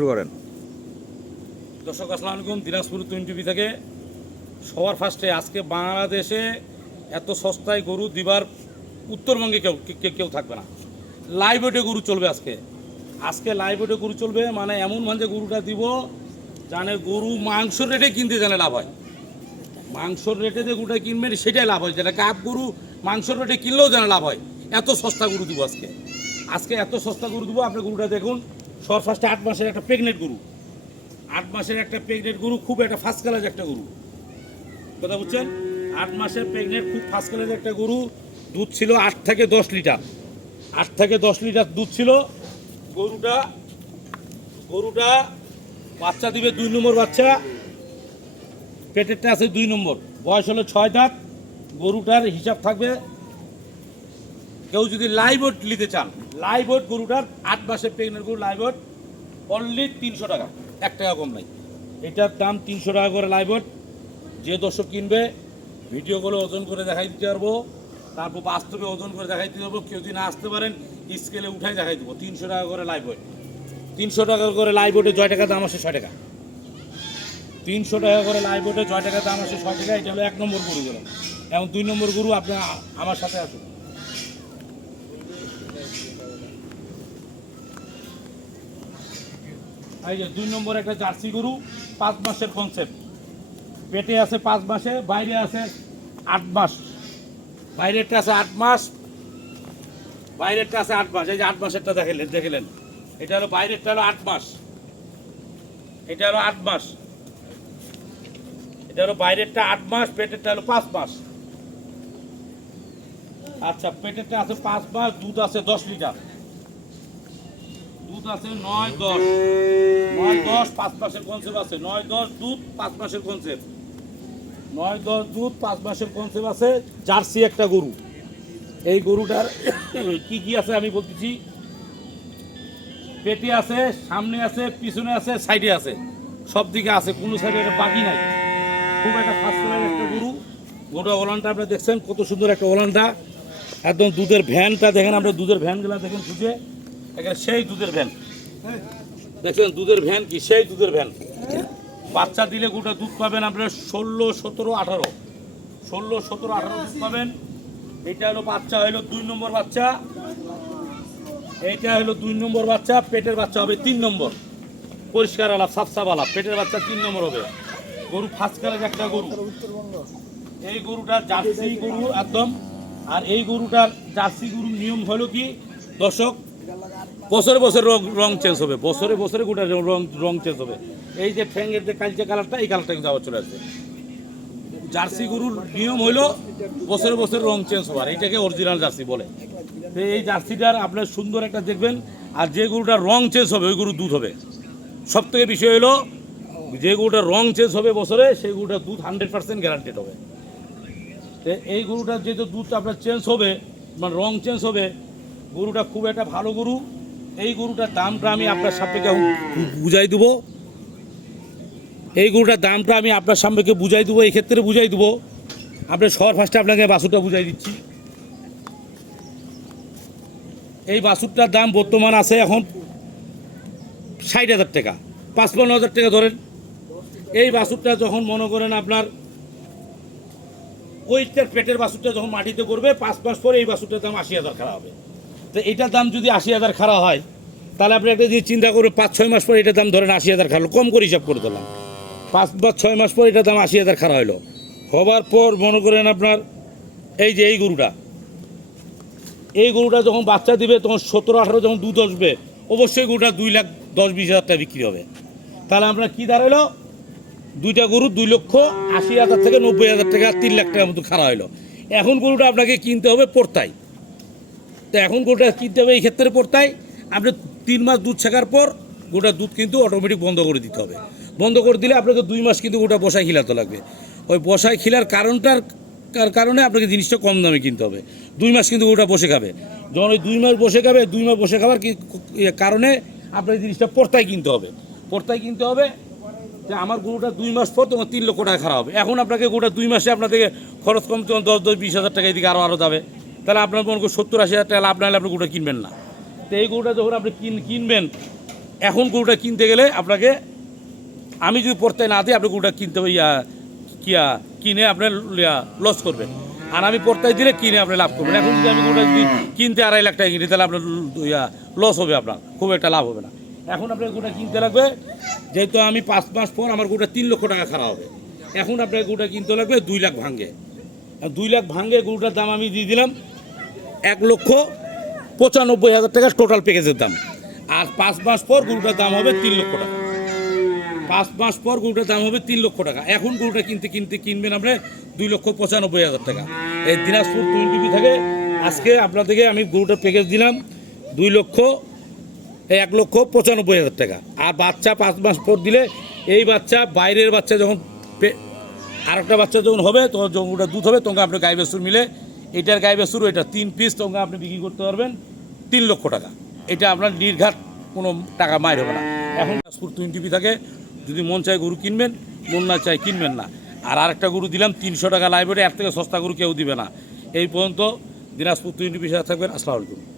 শুরু করেন। দর্শক, আসসালামু আলাইকুম। দিনাজপুর টুইন টিভি থেকে সবার ফার্স্টে আজকে বাংলাদেশে এত সস্তায় গরু দিবার উত্তরবঙ্গে কেউ কেউ থাকবে না। লাইভ ওয়েটে গরু চলবে আজকে। আজকে লাইভ ওয়েটে গরু চলবে মানে এমন মানে গরুটা দিব, জানে গরু মাংসর রেটে কিনতে জানে লাভ হয়। মাংসর রেটে যে গরুটা কিনবেন সেটাই লাভ হয়। যেটা কাপ গরু, মাংসর রেটে কিনলেও যেন লাভ হয়। এত সস্তা গরু দিব আজকে। আজকে এত সস্তা গরু দিব, আপনি গরুটা দেখুন। সর ফার্স্টে আট মাসের একটা প্রেগনেন্ট গরু। আট মাসের একটা প্রেগনেন্ট গরু খুব একটা ফার্স্ট ক্লাস একটা গরু। কথা বুঝছেন? আট মাসের প্রেগনেন্ট খুব ফার্স্ট ক্লাস একটা গরু, দুধ ছিল আট থেকে দশ লিটার। আট থেকে দশ লিটার দুধ ছিল। গরুটা গরুটা বাচ্চা দিবে দুই নম্বর বাচ্চা। পেটেরটা আছে দুই নম্বর। বয়স হলো ছয় দাঁত। গরুটার হিসাব থাকবে কেউ যদি লাইভ ওট নিতে চান লাইভ ওট গরুটার আট মাসের প্রেগনেন্ট গরু লাইভ ওট অনলি তিনশো টাকা, এক টাকা কম নাই। এটার দাম তিনশো টাকা করে লাইভ ওট যে দর্শক কিনবে ভিডিওগুলো ওজন করে দেখাই দিতে পারব, তারপর বাস্তবে ওজন করে দেখাই দিতে পারব, কেউ যদি না আসতে পারেন স্কেলে উঠাই দেখাই দেবো তিনশো টাকা করে লাইভ ওয়েট তিনশো টাকা করে লাইভ ওটে জয় টাকা দাম আসে ছয় টাকা। তিনশো টাকা করে লাইভ ওটে ছয় টাকা দাম আসে ছয় টাকা, এটা হলো এক নম্বর গরু গেল এবং দুই নম্বর গরু আপনি আমার সাথে আসুন। এই যে দুই নম্বর একটা জার্সি গরু, পাঁচ মাসের কনসেপ্ট পেটে আছে পাঁচ মাসে, বাইরে আছে আট মাস। বাইরেরটা আছে আট মাস, বাইরেরটা আছে আট মাস। এই যে আট মাসেরটা দেখালেন দেখলেন এটা হলো বাইরেরটা হলো আট মাস। এটা হলো আট মাস। এটা হলো বাইরেরটা আট মাস, পেটেরটা হলো পাঁচ মাস। আচ্ছা পেটেরটা আছে পাঁচ মাস, দুধ আছে দশ লিটার। দুধ আছে নয় দশ। নয় দশ পাঁচ মাসের কনসেপ্ট আছে। নয় দশ দুধ পাঁচ মাসের কনসেপ্ট নয় দশ দুধ পাঁচ মাসের কনসেপ্ট আছে। জার্সি একটা গরু। এই গরুটার কি কি আছে আমি বলতেছি? পেটে আছে সামনে আছে পিছনে আছে সাইডে আছে। সব দিকে আছে কোনো সাইডে এটা বাকি নাই। খুব একটা ফার্স্ট একটা গরু। গোটা ওলানটা আপনি দেখছেন কত সুন্দর একটা ওলানটা একদম দুধের ভ্যানটা দেখেন আমরা দুধের ভ্যানগুলো দেখেন খুঁজে। এখানে সেই দুধের ভ্যান। দেখছেন দুধের ভ্যান কি? সেই দুধের ভ্যান। বাচ্চা দিলে গোটা দুধ পাবেন আপনার ষোলো সতেরো আঠারো। ষোলো সতেরো আঠারো দুধ পাবেন। এটা হলো বাচ্চা হলো দুই নম্বর বাচ্চা। এইটা হলো দুই নম্বর বাচ্চা পেটের বাচ্চা হবে তিন নম্বর। পরিষ্কার আলাপ সাফসাফ আলাপ পেটের বাচ্চা তিন নম্বর হবে। গরু ফার্স্ট কালার একটা গরু। এই গরুটা জার্সি গরু একদম। আর এই গরুটার জার্সি গরুর নিয়ম হলো কি? দর্শক বছরে বছরে রং রং চেঞ্জ হবে। বছরে বছরে গোটা রং রং চেঞ্জ হবে। এই যে ঠ্যাঙ্গের যে কালচে কালারটা, এই কালারটা কিন্তু আবার চলে আসবে জার্সি গরুর নিয়ম হলো বছরে বছরে রং চেঞ্জ হবার এটাকে অরিজিনাল জার্সি বলে। তো এই জার্সিটার আপনার সুন্দর একটা দেখবেন, আর যে গরুটার রং চেঞ্জ হবে, ওই গরুর দুধ হবে। সব থেকে বিষয় হলো যে গরুটার রং চেঞ্জ হবে বছরে, সেই গরুটার দুধ হান্ড্রেড পার্সেন্ট গ্যারান্টেড হবে। তো এই গরুটার যেহেতু দুধটা আপনার চেঞ্জ হবে মানে রং চেঞ্জ হবে, গরুটা খুব একটা ভালো গরু এই গরুটার দামটা আমি আপনার সাপেক্ষে বুঝাই দেবো। এই গরুটার দামটা আমি আপনার সামনে বুঝাই দেবো, এই ক্ষেত্রে বুঝাই দেবো। আপনার সবার ফার্স্টে আপনাকে বাসুরটা বুঝাই দিচ্ছি। এই বাসুরটার দাম বর্তমান আছে এখন ষাট হাজার টাকা, পাঁচপান্ন হাজার টাকা ধরেন। এই বাসুরটা যখন মনে করেন আপনার ওইটার পেটের বাসুরটা যখন মাটিতে করবে পাঁচ মাস পরে এই বাসুরটার দাম আশি হাজার খারাপ হবে। তো এটার দাম যদি আশি হাজার খারাপ হয়, তাহলে আপনি একটা যদি চিন্তা করবে পাঁচ, ছয় মাস পরে এটার দাম ধরেন আশি হাজার খারাপ কম করে হিসাব করে দিলাম। পাঁচ বা ছয় মাস পর এটার দাম আশি হাজার খারাপ হলো। হবার পর মনে করেন আপনার, এই যে এই গরুটা এই গরুটা যখন বাচ্চা দিবে, তখন সতেরো, আঠারো যখন দুধ আসবে, অবশ্যই গরুটা দুই লাখ দশ, বিশ হাজার টাকা বিক্রি হবে। তাহলে আপনার কী দাঁড়াল দুইটা গরু দুই লক্ষ আশি হাজার থেকে নব্বই হাজার টাকা, তিন লাখ টাকার মতো খারাপ হলো। এখন গরুটা আপনাকে কিনতে হবে পড়তাই তো এখন গরুটা কিনতে হবে এই ক্ষেত্রে পড়তাই আপনি তিন মাস দুধ ছেঁকার পর গোটা দুধ কিন্তু অটোমেটিক বন্ধ করে দিতে হবে। বন্ধ করে দিলে আপনাকে দুই মাস কিন্তু গোটা বসায় খিলাতে লাগবে। ওই বসায় খিলার কারণটার কার- কারণে আপনাকে জিনিসটা কম দামে কিনতে হবে। দুই মাস কিন্তু গোটা বসে খাবে। যখন ওই দুই মাস বসে খাবে, দুই মাস বসে খাবার কারণে আপনাকে জিনিসটা পর্তায় কিনতে হবে। পর্তায় কিনতে হবে যে আমার গরুটা দুই মাস পর তোমার তিন লক্ষ টাকা খারাপ হবে। এখন আপনাকে গোটা দুই মাসে আপনার থেকে খরচ কম তখন দশ দশ, বিশ হাজার টাকা এদিকে আরও আরও যাবে। তাহলে আপনার মনে করুন সত্তর আশি হাজার টাকা লাভ নাহলে আপনি গরুটা কিনবেন না। তো এই গরুটা যখন আপনি কিন কিনবেন, এখন গরুটা কিনতে গেলে আপনাকে, আমি যদি পড়তে না দিই, আপনি গরুটা কিনতে ইয়া, কিয়া, কিনে আপনার লস করবেন। আর আমি পড়তায় দিলে কিনে আপনি লাভ করবেন। এখন যদি আমি গরুটা যদি কিনতে আড়াই লাখ টাকা কিনি, তাহলে আপনার ইয়া লস হবে আপনার। খুব একটা লাভ হবে না। এখন আপনার গরুটা কিনতে লাগবে, যেহেতু আমি পাঁচ মাস পর আমার গরুটা তিন লক্ষ টাকা খারাপ হবে। এখন আপনার গরুটা কিনতে লাগবে দুই লাখ ভাঙ্গে। দুই লাখ ভাঙ্গে গরুটার দাম আমি দিয়ে দিলাম এক লক্ষ পঁচানব্বই হাজার টাকা টোটাল প্যাকেজের দাম। আর পাঁচ মাস পর গরুটার দাম হবে তিন লক্ষ টাকা। পাঁচ মাস পর গরুটার দাম হবে তিন লক্ষ টাকা। এখন গরুটা কিনতে কিনতে কিনবেন আপনি দুই লক্ষ পঁচানব্বই হাজার টাকা। এই দিনাজপুর টুইন টিভি থেকে আজকে আপনাদেরকে আমি গরুটার প্যাকেজ দিলাম দুই লক্ষ, এক লক্ষ পঁচানব্বই হাজার টাকা। আর বাচ্চা পাঁচ মাস পর দিলে এই বাচ্চা বাইরের বাচ্চা যখন আরেকটা বাচ্চা যখন হবে, তখন যখন ওটা দুধ হবে, তখন আপনি গাই বেসুর মিলে এটার গায়ে শুরু, এটা তিন পিস তো আপনি বিক্রি করতে পারবেন, তিন লক্ষ টাকা। এটা আপনার নির্ঘাত কোনো টাকা মায়ের হবে না। এখন দিনাজপুর টুইন টিভি থাকে, যদি মন চায় গরু কিনবেন, মন না চায় কিনবেন না। আর আরেকটা গরু দিলাম, তিনশো টাকা লাইব্রেরি এর থেকে সস্তা গরু কেউ দিবে না। এই পর্যন্ত দিনাজপুর টুইন টিপি সাথে থাকবেন, আসসালামু আলাইকুম।